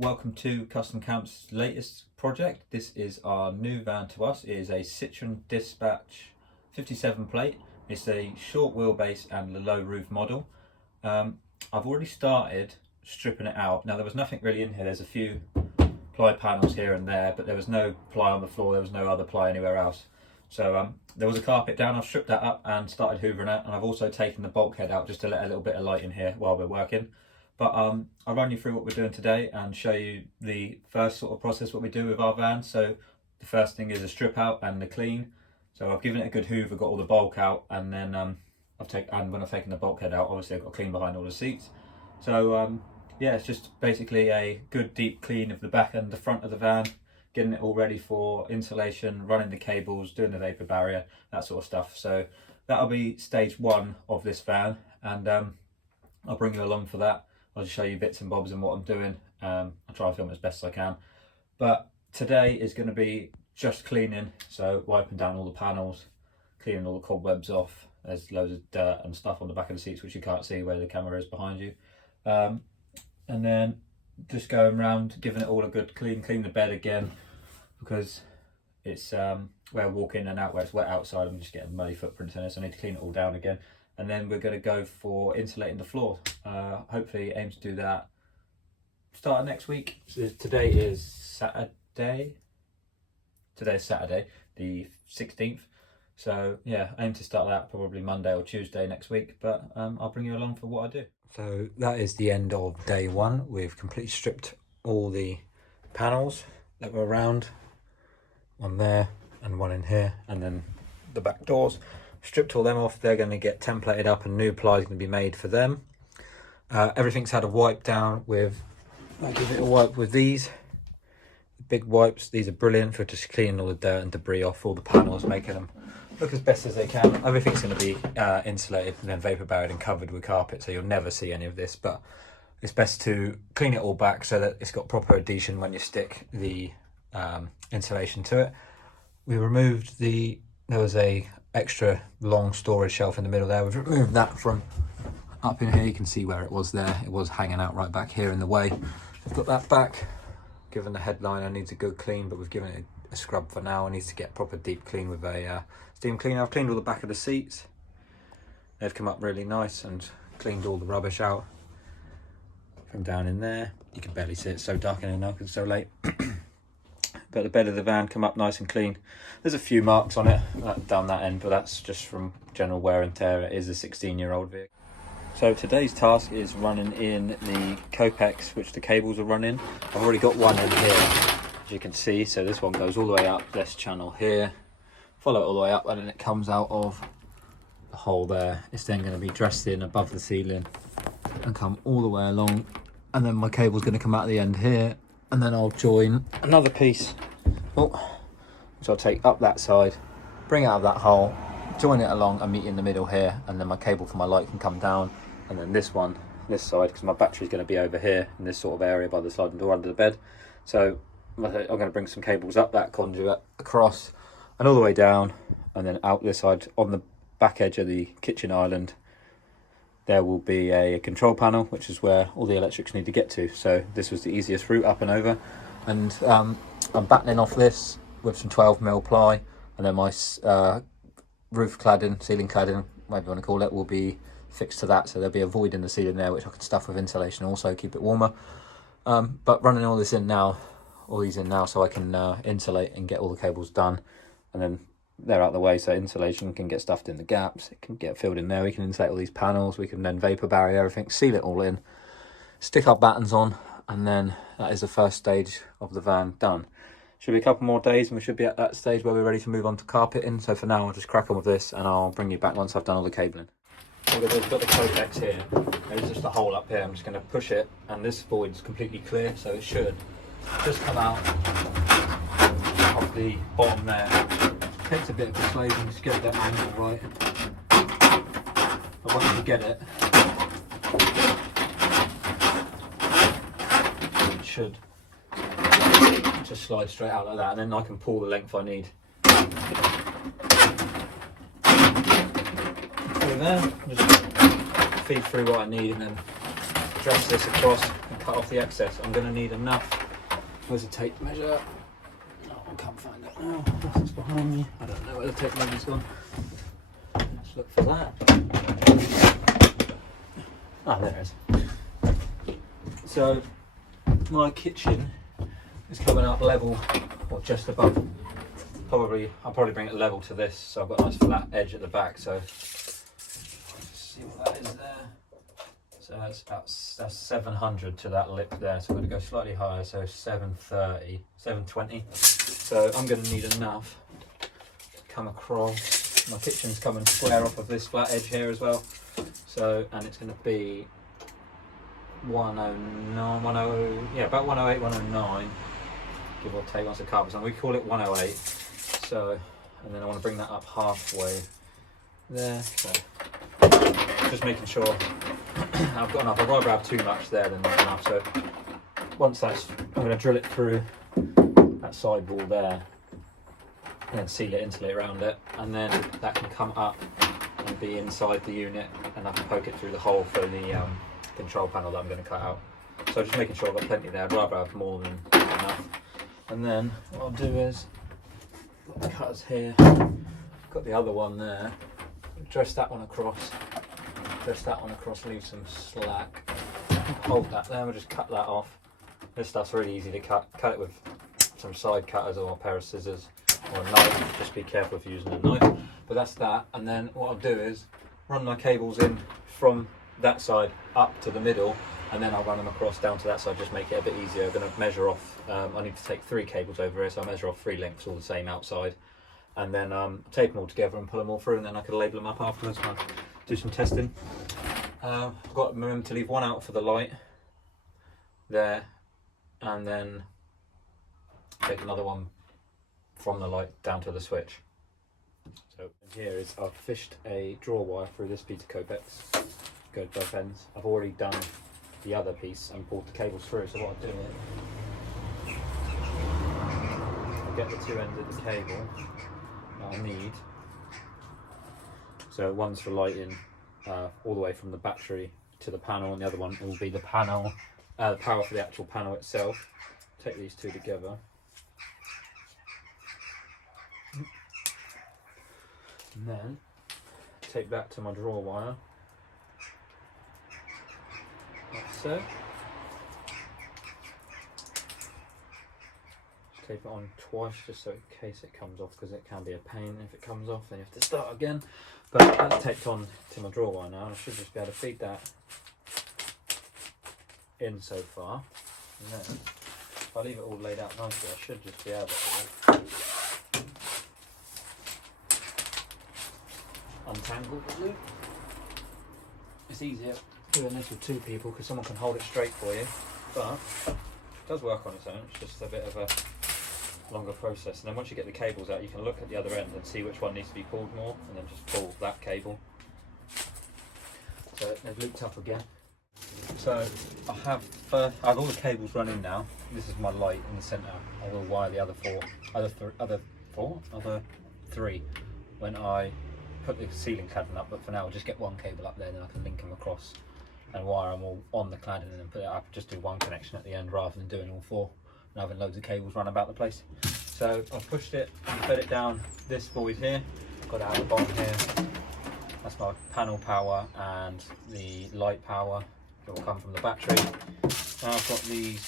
Welcome to Custom Camp's latest project. This is our new van to us. It is a Citroen Dispatch 57 plate. It's a short wheelbase and a low roof model. I've already started stripping it out. Now there was nothing really in here. There's a few ply panels here and there, but there was no ply on the floor. There was no other ply anywhere else. So there was a carpet down. I've stripped that up and started hoovering it. And I've also taken the bulkhead out just to let a little bit of light in here while we're working. But I'll run you through what we're doing today and show you the first sort of process what we do with our van. So the first thing is a strip out and the clean. So I've given it a good hoover, got all the bulk out, and then when I've taken the bulkhead out, obviously I've got to clean behind all the seats. So yeah, it's just basically a good deep clean of the back and the front of the van, getting it all ready for insulation, running the cables, doing the vapor barrier, that sort of stuff. So that'll be stage one of this van, and I'll bring you along for that. I'll just show you bits and bobs and what I'm doing. I'll try and film as best as I can. But today is going to be just cleaning, so wiping down all the panels, cleaning all the cobwebs off. There's loads of dirt and stuff on the back of the seats which you can't see where the camera is behind you. And then just going around, giving it all a good clean the bed again, because it's where I walk in and out, where it's wet outside, I'm just getting muddy footprints in it, so I need to clean it all down again. And then we're going to go for insulating the floor. Hopefully aim to do that start of next week. So today is Saturday. Today's Saturday, the 16th. So yeah, aim to start that probably Monday or Tuesday next week. But I'll bring you along for what I do. So that is the end of day one. We've completely stripped all the panels that were around. One there and one in here, and then the back doors. Stripped all them off. They're going to get templated up and new ply is going to be made for them. Everything's had a wipe down with, I'll give it a wipe with these big wipes. These are brilliant for just cleaning all the dirt and debris off all the panels, making them look as best as they can. Everything's going to be insulated and then vapor barried and covered with carpet, so you'll never see any of this, but it's best to clean it all back so that it's got proper adhesion when you stick the insulation to it. We removed there was a extra long storage shelf in the middle there. We've removed that from up in here. You can see where it was there. It was hanging out right back here in the way. We've got that back. Given the headliner needs a good clean, but we've given it a scrub for now. It needs to get proper deep clean with a steam cleaner. I've cleaned all the back of the seats. They've come up really nice and cleaned all the rubbish out from down in there. You can barely see it, it's so dark in here now because it's so late. But the bed of the van come up nice and clean. There's a few marks on it down that end, but that's just from general wear and tear. It is a 16-year-old vehicle. So today's task is running in the Copex, which the cables are running. I've already got one in here, as you can see. So this one goes all the way up this channel here, follow it all the way up, and then it comes out of the hole there. It's then going to be dressed in above the ceiling and come all the way along. And then my cable's going to come out the end here. And then I'll join another piece, which I'll take up that side, bring it out of that hole, join it along and meet in the middle here, and then my cable for my light can come down. And then this one, this side, because my battery's going to be over here in this sort of area by the sliding door under the bed. So I'm going to bring some cables up that conduit, across and all the way down, and then out this side on the back edge of the kitchen island. There will be a control panel, which is where all the electrics need to get to. So this was the easiest route up and over. And I'm battening off this with some 12mm ply, and then my roof cladding, ceiling cladding, whatever you want to call it, will be fixed to that. So there'll be a void in the ceiling there, which I can stuff with insulation also, keep it warmer. But running all these in now, so I can insulate and get all the cables done. And then they're out the way, so insulation can get stuffed in the gaps, it can get filled in there, we can insulate all these panels, we can then vapor barrier everything, seal it all in, stick our battens on, and then that is the first stage of the van done. Should be a couple more days and we should be at that stage where we're ready to move on to carpeting. So for now I'll just crack on with this and I'll bring you back once I've done all the cabling. So we've got the Copex here, there's just a hole up here, I'm just going to push it, and this void's completely clear, so it should just come out of the bottom there. Takes a bit of persuasion to get that angle right, but once you get it, it should just slide straight out like that, and then I can pull the length I need. Through there, just feed through what I need, and then dress this across and cut off the excess. I'm going to need enough. Where's the tape measure? No, I can't find it now. It's behind me. I don't know where the tape measure's gone. Let's look for that. Ah, there it is. So my kitchen is coming up level, or just above. I'll probably bring it level to this, so I've got a nice flat edge at the back. So let's see what that is there. So that's 700 to that lip there. So I'm going to go slightly higher, so 730, 720. So I'm going to need enough to come across. My kitchen's coming square off of this flat edge here as well. So, and it's going to be 109, yeah, about 108, 109, give or take once the carpet's on. We call it 108. So, and then I want to bring that up halfway there. So, just making sure I've got enough. I'd rather have too much there than not enough. So, once that's, I'm going to drill it through that side wall there, and then seal it, insulate around it, and then that can come up and be inside the unit, and I can poke it through the hole for the control panel that I'm going to cut out. So just making sure I've got plenty there. I'd rather have more than enough. And then what I'll do is, got the cutters here, got the other one there, dress that one across, leave some slack, hold that there, we'll just cut that off. This stuff's really easy to cut it with some side cutters or a pair of scissors or a knife. Just be careful if you're using a knife. But that's that, and then what I'll do is run my cables in from that side up to the middle, and then I'll run them across down to that side, just make it a bit easier. I'm going to measure off, I need to take 3 cables over here, so I'll measure off 3 lengths, all the same outside, and then tape them all together and pull them all through, and then I can label them up afterwards and do some testing. I've got to remember to leave one out for the light there, and then take another one from the light down to the switch. So here is, I've fished a draw wire through this piece of Copex, go to both ends. I've already done the other piece and pulled the cables through, so what I'll do is I'll get the 2 ends of the cable that I need. So one's for lighting all the way from the battery to the panel, and the other one will be the panel, the power for the actual panel itself. Take these 2 together. And then take that to my draw wire, like so. Just tape it on twice, just so in case it comes off, because it can be a pain if it comes off, then you have to start again. But that's taped on to my draw wire now, and I should just be able to feed that in so far. And then, if I leave it all laid out nicely, I should just be able to untangle the loop. It's easier doing this with 2 people because someone can hold it straight for you, but it does work on its own. It's just a bit of a longer process. And then once you get the cables out, you can look at the other end and see which one needs to be pulled more, and then just pull that cable. So they've looped up again. So I've all the cables running now. This is my light in the centre. I will wire the other 3 when I put the ceiling cladding up, but for now I'll just get one cable up there, then I can link them across and wire them all on the cladding and then put it up. Just do one connection at the end rather than doing all 4 and having loads of cables run about the place. So I've pushed it and fed it down this void here, got it out the bottom here. That's my panel power and the light power that will come from the battery. Now I've got these,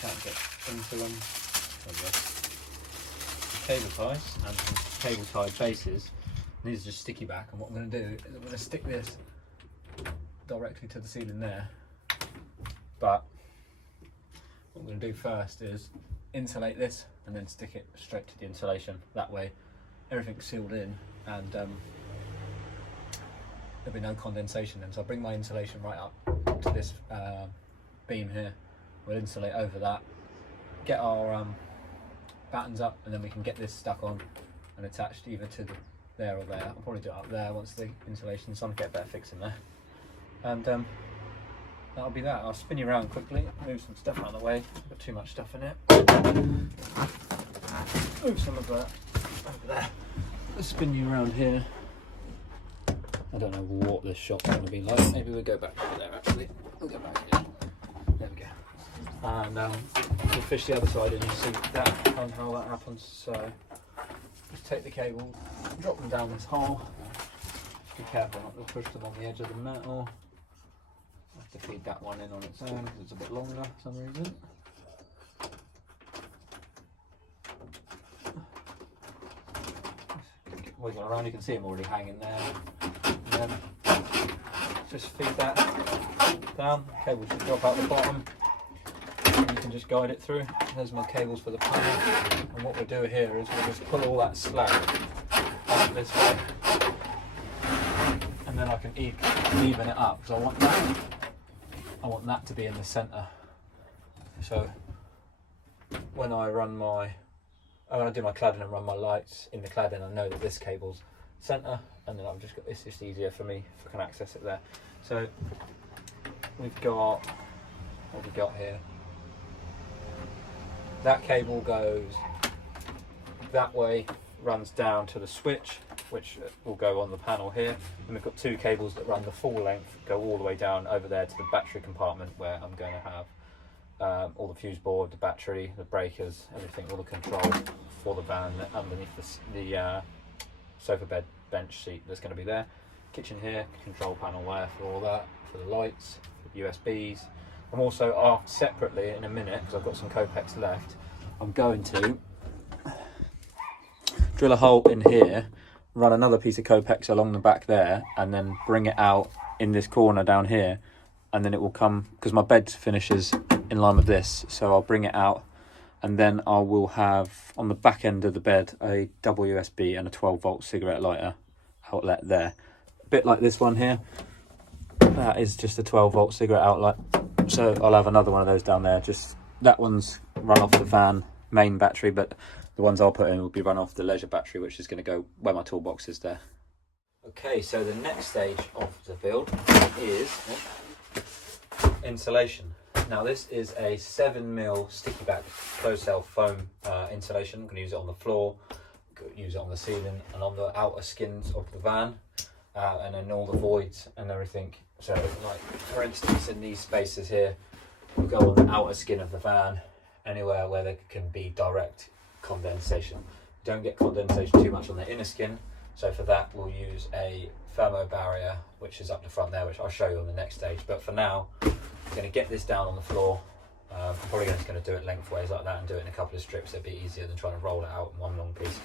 can't get into them, cable ties and some cable tied bases. And these are just sticky back, and what I'm going to do is I'm going to stick this directly to the ceiling there, but what I'm going to do first is insulate this and then stick it straight to the insulation. That way everything's sealed in and there'll be no condensation then. So I'll bring my insulation right up to this beam here, we'll insulate over that, get our battens up, and then we can get this stuck on and attached either to the there or there. I'll probably do it up there once the insulation's on, get a better fix in there. And that'll be that. I'll spin you around quickly, move some stuff out of the way, got too much stuff in it. Move some of that over there. Let's spin you around here. I don't know what this shot's going to be like. Maybe we'll go back over there actually. We'll go back here. There we go. And we'll fish the other side and you see that and how that happens. So just take the cable, drop them down this hole. Be careful not to push them on the edge of the metal. I have to feed that one in on its own because it's a bit longer for some reason. Wiggle around, you can see them already hanging there. And then just feed that down. The cable should drop out the bottom. And you can just guide it through. There's my cables for the panel. And what we'll do here is we'll just pull all that slack out this way. And then I can even it up because I want that to be in the centre. So when I do my cladding and run my lights in the cladding, I know that this cable's centre, and then it's just easier for me if I can access it there. So we've got, what we got here? That cable goes that way, runs down to the switch, which will go on the panel here. And we've got two cables that run the full length, go all the way down over there to the battery compartment where I'm going to have all the fuse board, the battery, the breakers, everything, all the controls for the van underneath the sofa bed bench seat that's going to be there. Kitchen here, control panel there for all that, for the lights, for the USBs. I'm also separately in a minute, because I've got some Copex left, I'm going to drill a hole in here, run another piece of Copex along the back there, and then bring it out in this corner down here, and then it will come, because my bed finishes in line with this, so I'll bring it out, and then I will have on the back end of the bed a double USB and a 12-volt cigarette lighter outlet there, a bit like this one here. That is just a 12-volt cigarette outlet, so I'll have another one of those down there. Just that one's run off the van main battery, but the ones I'll put in will be run off the leisure battery, which is going to go where my toolbox is there. Okay, so the next stage of the build is insulation. Now this is a 7mm sticky back closed cell foam insulation. I'm going to use it on the floor, use it on the ceiling and on the outer skins of the van, and then all the voids and everything. So like for instance in these spaces here, we'll go on the outer skin of the van, anywhere where there can be direct condensation. Don't get condensation too much on the inner skin, so for that we'll use a thermo barrier which is up the front there, which I'll show you on the next stage. But for now I'm going to get this down on the floor. I'm probably just going to do it lengthways like that and do it in a couple of strips. It'd be easier than trying to roll it out in one long piece.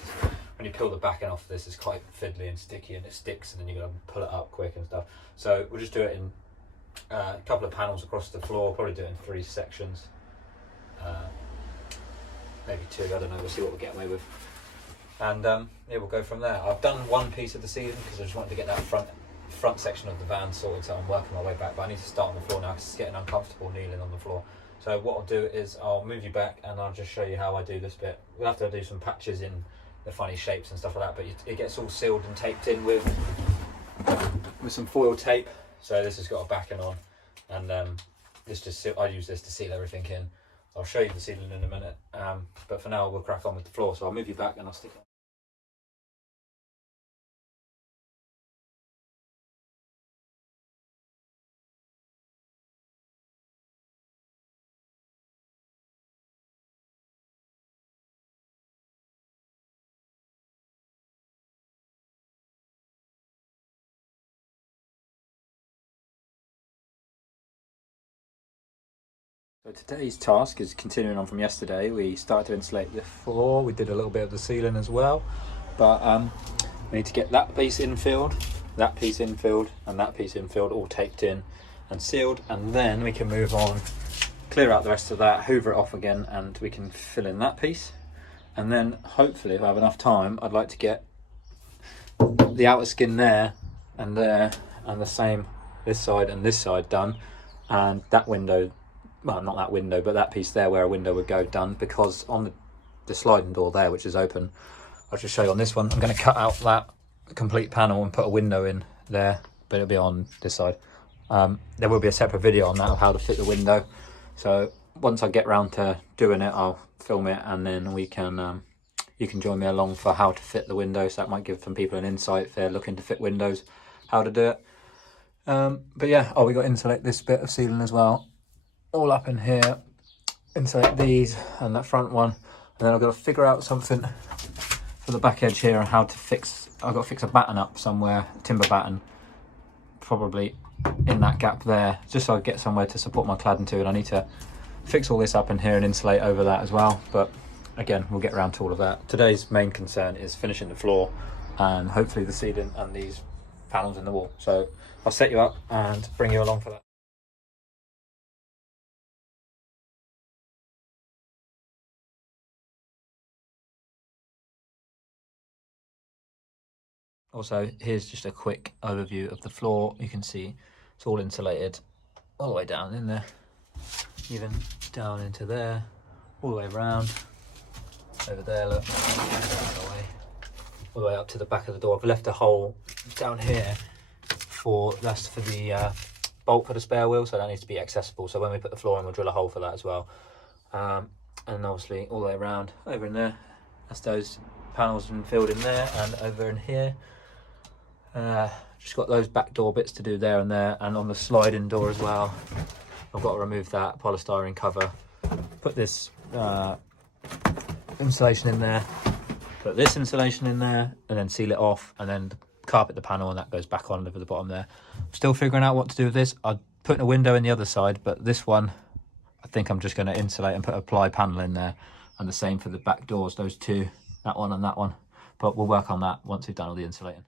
When you peel the back end off this, it's quite fiddly and sticky and it sticks, and then you've got to pull it up quick and stuff. So we'll just do it in a couple of panels across the floor, probably do it in 3 sections, maybe 2, I don't know, we'll see what we get away with. And yeah, we'll go from there. I've done one piece of the ceiling because I just wanted to get that front section of the van sorted, so I'm working my way back, but I need to start on the floor now because it's getting uncomfortable kneeling on the floor. So what I'll do is I'll move you back and I'll just show you how I do this bit. We'll have to do some patches in the funny shapes and stuff like that, but it gets all sealed and taped in with some foil tape. So this has got a backing on, and I use this to seal everything in. I'll show you the ceiling in a minute, but for now we'll crack on with the floor. So I'll move you back and I'll stick it. So today's task is continuing on from yesterday. We started to insulate the floor, we did a little bit of the ceiling as well, but we need to get that piece infilled, that piece infilled, and that piece infilled, all taped in and sealed, and then we can move on, clear out the rest of that, hoover it off again, and we can fill in that piece. And then hopefully, if I have enough time, I'd like to get the outer skin there, and the same this side and this side done, and that window, well, not that window, but that piece there where a window would go done, because on the sliding door there, which is open, I'll just show you on this one, I'm going to cut out that complete panel and put a window in there, but it'll be on this side. There will be a separate video on that of how to fit the window, so once I get round to doing it, I'll film it, and then we can you can join me along for how to fit the window. So that might give some people an insight if they're looking to fit windows. how to do it. But yeah, we got to insulate this bit of ceiling as well, all up in here. Insulate these and that front one, and then I've got to figure out something for the back edge here and how to fix. I've got to fix a batten up somewhere, timber batten, probably in that gap there, just so I get somewhere to support my cladding to. And I need to fix all this up in here and insulate over that as well. But again, we'll get around to all of that. Today's main concern is finishing the floor and hopefully the ceiling and these panels in the wall. So I'll set you up and bring you along for that. Also, here's just a quick overview of the floor. You can see it's all insulated all the way down in there, even down into there, all the way around, over there, look, all the way up to the back of the door. I've left a hole down here that's for the bolt for the spare wheel, so that needs to be accessible. So when we put the floor in, we'll drill a hole for that as well. And obviously all the way around, over in there, that's those panels and filled in there, and over in here. Just got those back door bits to do there and there, and on the sliding door as well. I've got to remove that polystyrene cover, put this insulation in there, put this insulation in there, and then seal it off, and then carpet the panel, and that goes back on over the bottom there. I'm still figuring out what to do with this. I'm putting a window in the other side, but this one, I think I'm just going to insulate and put a ply panel in there, and the same for the back doors, those two, that one and that one. But we'll work on that once we've done all the insulating.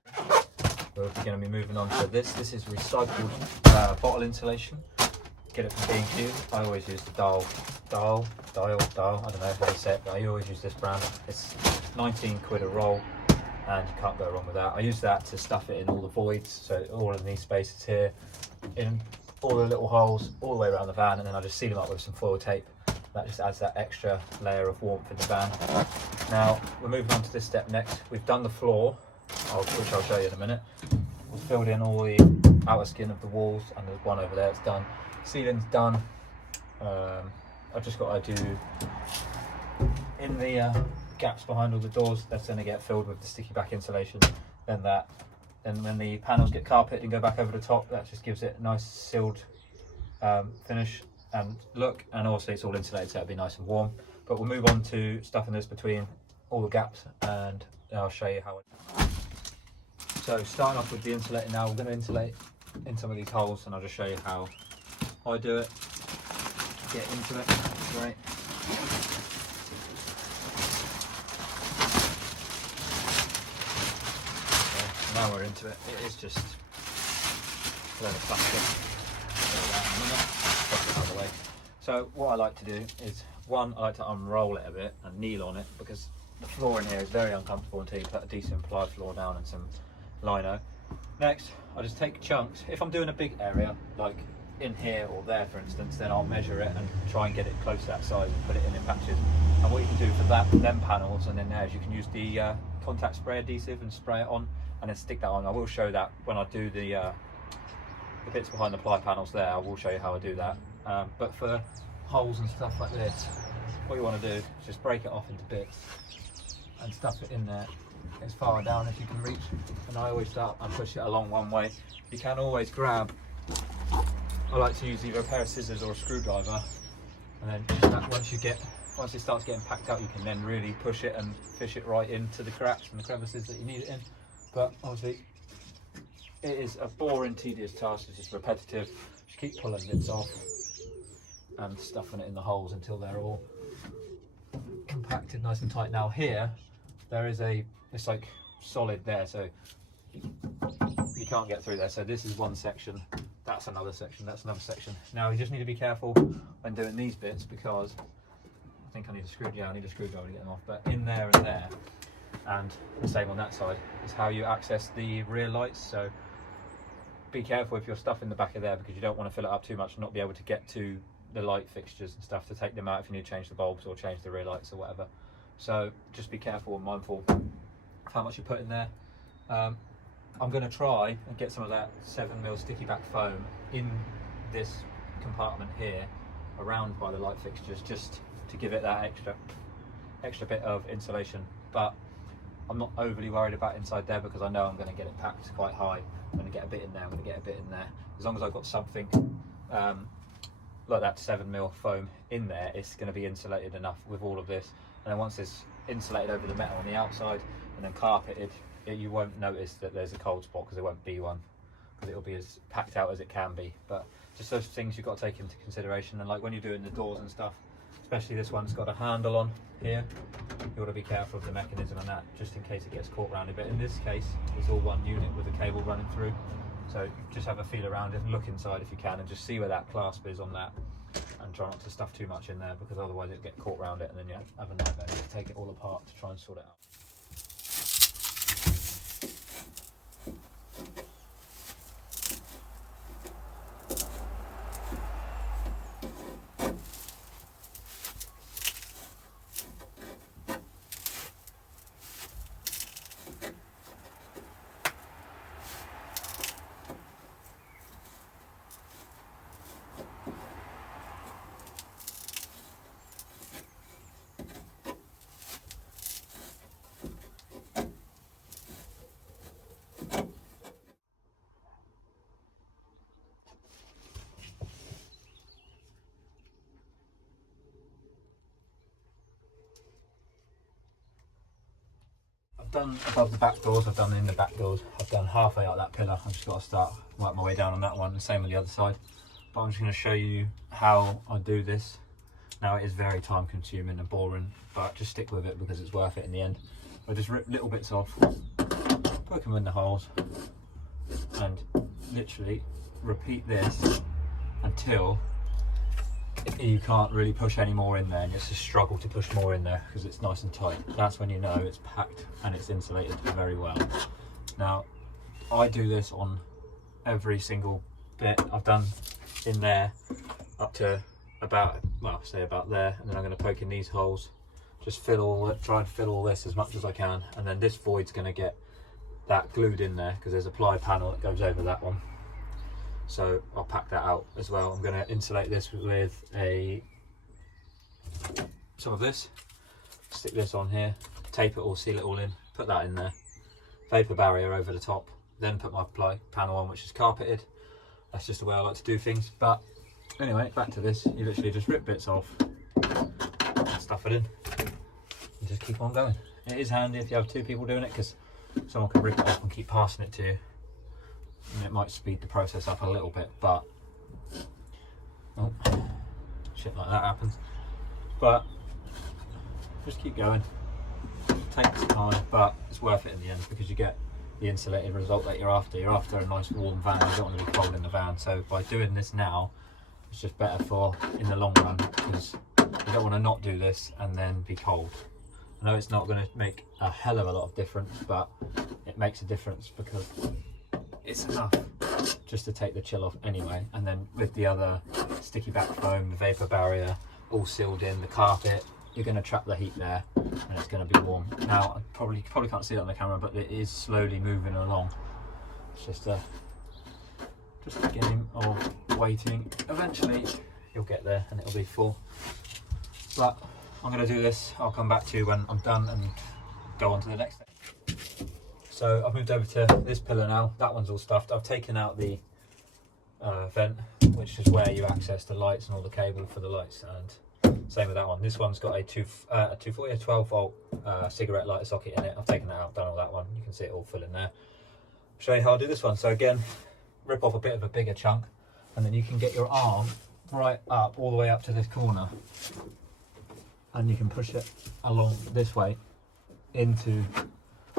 We're going to be moving on to this. This is recycled bottle insulation. Get it from B&Q. I always use the dial, I don't know how to say it, but I always use this brand. It's 19 quid a roll, and you can't go wrong with that. I use that to stuff it in all the voids, so all of these spaces here, in all the little holes, all the way around the van, and then I just seal them up with some foil tape. That just adds that extra layer of warmth in the van. Now, we're moving on to this step next. We've done the floor, which I'll show you in a minute. We've filled in all the outer skin of the walls, and there's one over there that's done. Ceiling's done. I've just got to do in the gaps behind all the doors. That's going to get filled with the sticky back insulation. Then when the panels get carpeted and go back over the top, that just gives it a nice sealed finish and look. And also it's all insulated, so it'll be nice and warm. But we'll move on to stuffing this between all the gaps, and I'll show you how it. So starting off with the insulating now, we're going to insulate in some of these holes, and I'll just show you how I do it. Get into it, right. Okay, now we're into it. It is just a load of plastic. Out of the way. So what I like to do is, one, I like to unroll it a bit and kneel on it, because the floor in here is very uncomfortable until you put a decent ply floor down and some lino. Next, I just take chunks. If I'm doing a big area, like in here or there for instance, then I'll measure it and try and get it close to that size and put it in patches. And what you can do for them panels and then there is you can use the contact spray adhesive and spray it on and then stick that on. I will show that when I do the bits behind the ply panels there. I will show you how I do that. But for holes and stuff like this, what you want to do is just break it off into bits and stuff it in there as far down as you can reach. And I always start and push it along one way. You can always grab, I like to use either a pair of scissors or a screwdriver, and then just that, once it starts getting packed out, you can then really push it and fish it right into the cracks and the crevices that you need it in. But obviously it is a boring, tedious task. It's just repetitive. Just keep pulling bits off and stuffing it in the holes until they're all compacted nice and tight. Now here there is it's like solid there, so you can't get through there. So this is one section, that's another section, that's another section. Now you just need to be careful when doing these bits, because I think I need a screwdriver. I need a screwdriver to get them off. But in there and there, and the same on that side, is how you access the rear lights. So be careful if you're stuff in the back of there, because you don't want to fill it up too much and not be able to get to the light fixtures and stuff to take them out if you need to change the bulbs or change the rear lights or whatever. So just be careful and mindful of how much you put in there. I'm going to try and get some of that 7mm sticky back foam in this compartment here around by the light fixtures, just to give it that extra bit of insulation. But I'm not overly worried about inside there because I know I'm going to get it packed quite high. I'm going to get a bit in there, I'm going to get a bit in there. As long as I've got something like that 7mm foam in there, it's going to be insulated enough with all of this. And then once it's insulated over the metal on the outside and then carpeted, you won't notice that there's a cold spot because there won't be one, because it'll be as packed out as it can be. But just those things you've got to take into consideration. And like when you're doing the doors and stuff, especially this one's got a handle on here, you want to be careful of the mechanism and that, just in case it gets caught around a bit. In this case, it's all one unit with a cable running through. So just have a feel around it, look inside if you can, and just see where that clasp is on that, and try not to stuff too much in there, because otherwise it'll get caught around it and then you have a nightmare. You have to take it all apart to try and sort it out. I've done above the back doors, I've done in the back doors, I've done halfway up that pillar. I've just got to start, work my way down on that one, and same with the other side. But I'm just going to show you how I do this. Now it is very time consuming and boring, but just stick with it because it's worth it in the end. I just rip little bits off, poke them in the holes, and literally repeat this until you can't really push any more in there, and it's a struggle to push more in there because it's nice and tight. That's when you know it's packed and it's insulated very well. Now I do this on every single bit. I've done in there up to about, well, say about there, and then I'm going to poke in these holes, just try and fill all this as much as I can, and then this void's going to get that glued in there because there's a ply panel that goes over that one. So I'll pack that out as well. I'm going to insulate this with some of this, stick this on here, tape it all, seal it all in, put that in there, vapor barrier over the top, then put my ply panel on, which is carpeted. That's just the way I like to do things. But anyway, back to this. You literally just rip bits off, stuff it in, and just keep on going. It is handy if you have two people doing it, because someone can rip it off and keep passing it to you. And it might speed the process up a little bit, but oh, shit like that happens. But just keep going. It takes time, but it's worth it in the end because you get the insulated result that you're after. You're after a nice warm van. You don't want to be cold in the van. So by doing this now, it's just better for in the long run, because you don't want to not do this and then be cold. I know it's not going to make a hell of a lot of difference, but it makes a difference because it's enough just to take the chill off anyway. And then with the other sticky back foam, the vapor barrier all sealed in, the carpet, you're going to trap the heat there and it's going to be warm. Now I probably can't see it on the camera, but it is slowly moving along. It's just a game of waiting. Eventually you'll get there and it'll be full. But I'm going to do this. I'll come back to you when I'm done and go on to the next thing. So I've moved over to this pillar now. That one's all stuffed. I've taken out the vent, which is where you access the lights and all the cable for the lights, and same with that one. This one's got a 12 volt cigarette lighter socket in it. I've taken that out, done all that one. You can see it all filling there. I'll show you how I do this one. So again, rip off a bit of a bigger chunk, and then you can get your arm right up, all the way up to this corner, and you can push it along this way into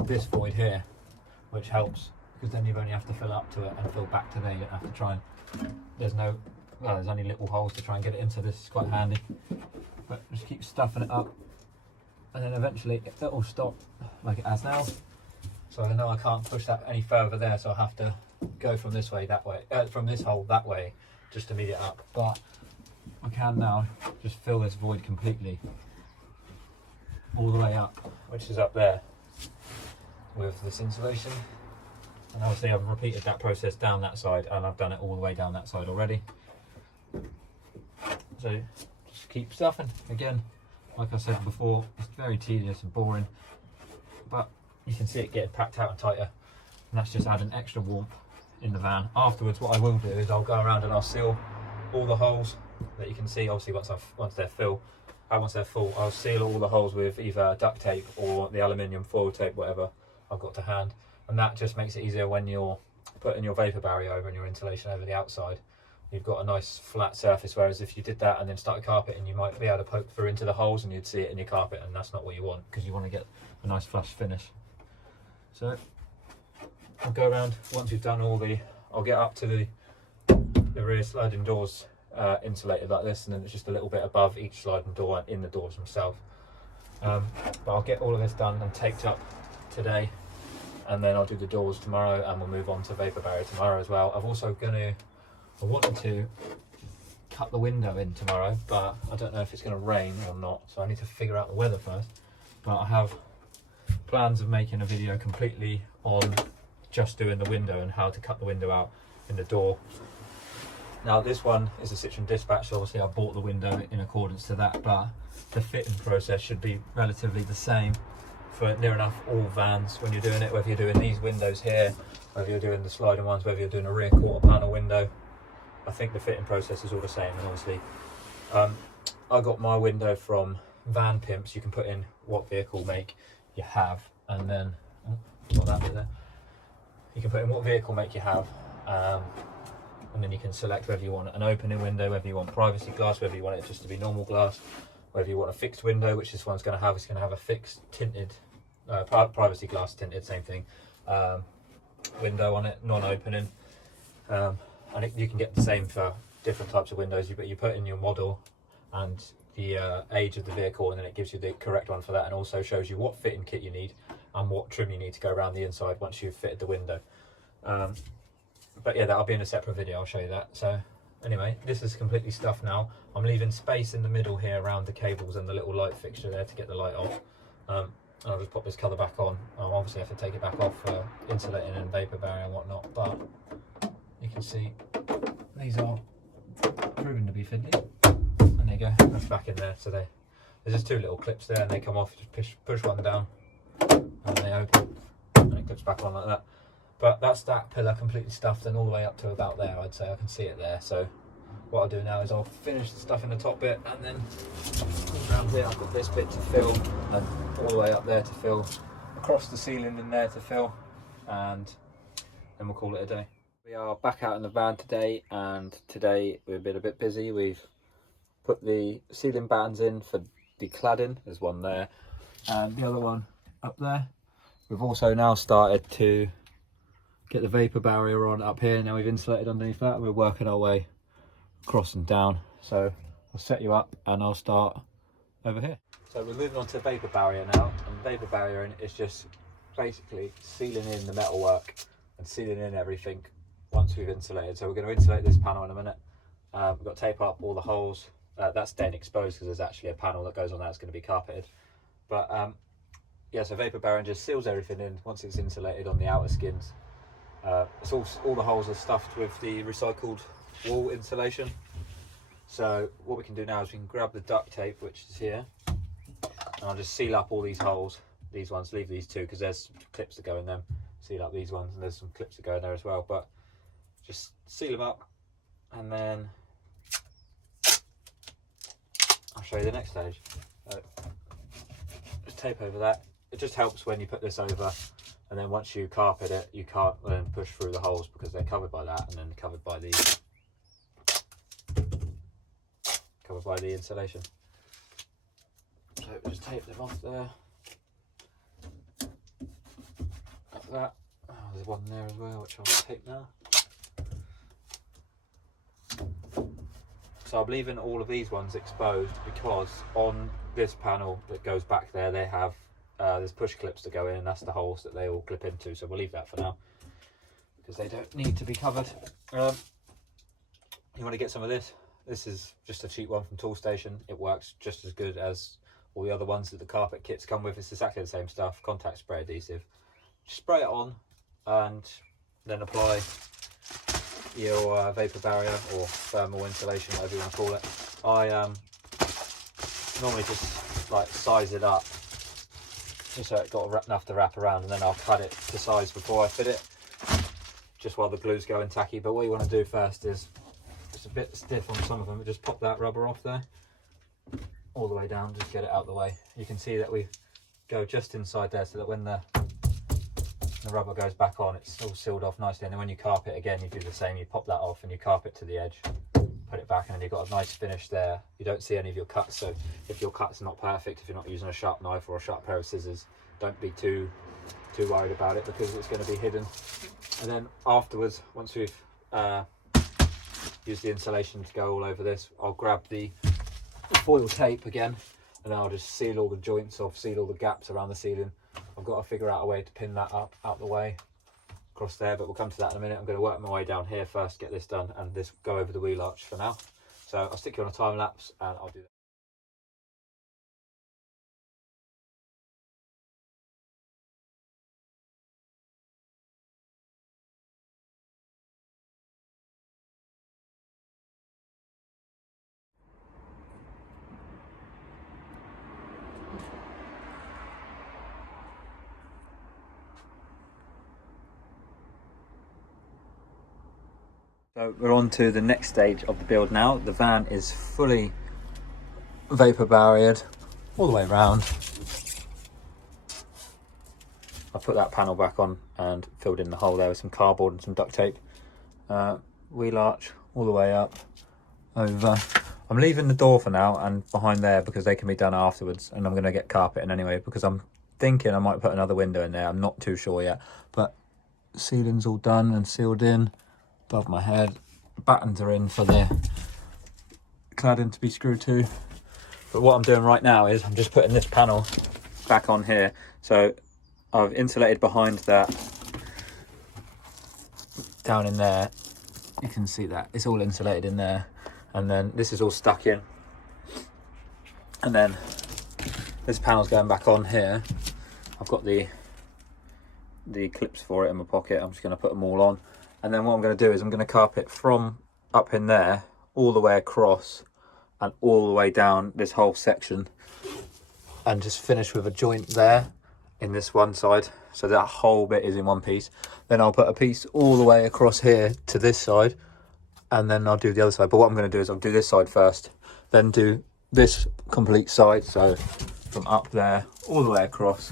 this void here, which helps because then you only have to fill up to it and fill back to there. You don't have to try and, there's only little holes to try and get it into. This is quite handy, but just keep stuffing it up, and then eventually it'll stop like it has now. So I know I can't push that any further there, so I have to go from this way that way, from this hole that way, just to meet it up. But I can now just fill this void completely all the way up, which is up there, with this insulation. And obviously I've repeated that process down that side, and I've done it all the way down that side already. So just keep stuffing. Again, like I said before, it's very tedious and boring, but you can see it getting packed out and tighter, and that's just adding extra warmth in the van. Afterwards, what I will do is I'll go around and I'll seal all the holes that you can see. Obviously, once they're full, I'll seal all the holes with either duct tape or the aluminium foil tape, whatever I've got to hand, and that just makes it easier when you're putting your vapor barrier over and your insulation over the outside. You've got a nice flat surface, whereas if you did that and then started carpeting, you might be able to poke through into the holes and you'd see it in your carpet, and that's not what you want, because you want to get a nice flush finish. So I'll go around, once we've done I'll get up to the rear sliding doors insulated like this, and then it's just a little bit above each sliding door and in the doors themselves. But I'll get all of this done and taped up today, and then I'll do the doors tomorrow, and we'll move on to vapor barrier tomorrow as well. I wanted to cut the window in tomorrow, but I don't know if it's going to rain or not, so I need to figure out the weather first. But I have plans of making a video completely on just doing the window and how to cut the window out in the door. Now this one is a Citroen Dispatch, so obviously I bought the window in accordance to that, but the fitting process should be relatively the same for near enough all vans when you're doing it, whether you're doing these windows here, whether you're doing the sliding ones, whether you're doing a rear quarter panel window. I think the fitting process is all the same. And obviously I got my window from Van Pimps. You can put in what vehicle make you have, and then got that bit there. You can put in what vehicle make you have, and then you can select whether you want an opening window, whether you want privacy glass, whether you want it just to be normal glass, whether you want a fixed window, which this one's going to have. It's going to have a fixed tinted privacy glass tinted, same thing, window on it, non-opening. And you can get the same for different types of windows. You put in your model and the age of the vehicle, and then it gives you the correct one for that, and also shows you what fitting kit you need and what trim you need to go around the inside once you've fitted the window. But yeah, that'll be in a separate video. I'll show you that. So anyway, this is completely stuffed now. I'm leaving space in the middle here around the cables and the little light fixture there to get the light off. And I'll just pop this cover back on. I'll obviously have to take it back off for insulating and vapor barrier and whatnot, but you can see these are proven to be fiddly, and there you go, that's back in there. So there's just two little clips there, and they come off. Just push one down and they open, and it clips back on like that. But that's that pillar completely stuffed, and all the way up to about there, I'd say. I can see it there. So what I'll do now is I'll finish the stuff in the top bit, and then around here I've got this bit to fill, and all the way up there to fill, across the ceiling in there to fill, and then we'll call it a day. We are back out in the van today, and today we've been a bit busy. We've put the ceiling bands in for the cladding. There's one there, and the other one up there. We've also now started to get the vapor barrier on up here. Now we've insulated underneath that, and we're working our way across and down. So I'll set you up and I'll start over here. So we're moving on to vapor barrier now, and vapor barrier is just basically sealing in the metalwork and sealing in everything once we've insulated. So we're going to insulate this panel in a minute. We've got to tape up all the holes. That's staying exposed because there's actually a panel that goes on that's going to be carpeted. But yeah, so vapor barrier just seals everything in once it's insulated on the outer skins. It's all the holes are stuffed with the recycled wall insulation. So what we can do now is we can grab the duct tape, which is here, and I'll just seal up all these holes. These ones, leave these two because there's clips that go in them. Seal up these ones, and there's some clips that go in there as well. But just seal them up, and then I'll show you the next stage. Just tape over that. It just helps when you put this over, and then once you carpet it, you can't then push through the holes because they're covered by that, and then covered by the insulation. So just tape them off there, like that. Oh, there's one there as well, which I'll tape now. So I'm leaving all of these ones exposed because on this panel that goes back there, they have there's push clips that go in, and that's the holes that they all clip into. So we'll leave that for now because they don't need to be covered. You want to get some of this? This is just a cheap one from Toolstation. It works just as good as all the other ones that the carpet kits come with. It's exactly the same stuff, contact spray adhesive. Just spray it on and then apply your vapor barrier or thermal insulation, whatever you want to call it. I normally just like size it up just so it got enough to wrap around, and then I'll cut it to size before I fit it, just while the glue's going tacky. But what you want to do first is, it's a bit stiff on some of them, just pop that rubber off there, all the way down, just get it out of the way. You can see that we go just inside there, so that when the rubber goes back on, it's all sealed off nicely. And then when you carp it again, you do the same, you pop that off and you carp it to the edge, put it back, and then you've got a nice finish there. You don't see any of your cuts, so if your cut's not perfect, if you're not using a sharp knife or a sharp pair of scissors, don't be too worried about it, because it's going to be hidden. And then afterwards, once we've used the insulation to go all over this, I'll grab the foil tape again, and I'll just seal all the joints off, seal all the gaps around the ceiling. I've got to figure out a way to pin that up out the way across there, but we'll come to that in a minute. I'm going to work my way down here first, get this done, and this go over the wheel arch for now. So I'll stick you on a time lapse and I'll do that. So we're on to the next stage of the build now. The van is fully vapor barriered all the way around. I put that panel back on and filled in the hole there with some cardboard and some duct tape. Wheel arch all the way up over. I'm leaving the door for now and behind there because they can be done afterwards, and I'm going to get carpeting anyway because I'm thinking I might put another window in there. I'm not too sure yet, but ceiling's all done and sealed in above my head. Battens are in for the cladding to be screwed to. But what I'm doing right now is I'm just putting this panel back on here. So I've insulated behind that down in there. You can see that it's all insulated in there, and then this is all stuck in, and then this panel's going back on here. I've got the clips for it in my pocket. I'm just going to put them all on. And then what I'm going to do is I'm going to carpet from up in there all the way across and all the way down this whole section, and just finish with a joint there in this one side, so that whole bit is in one piece. Then I'll put a piece all the way across here to this side, and then I'll do the other side. But what I'm going to do is I'll do this side first, then do this complete side, so from up there all the way across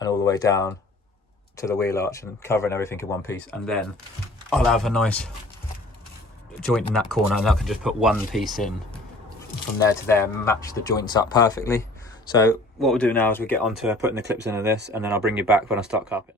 and all the way down to the wheel arch, and covering everything in one piece. And then I'll have a nice joint in that corner, and I can just put one piece in from there to there and match the joints up perfectly. So what we'll do now is we get on to putting the clips into this, and then I'll bring you back when I start carpeting.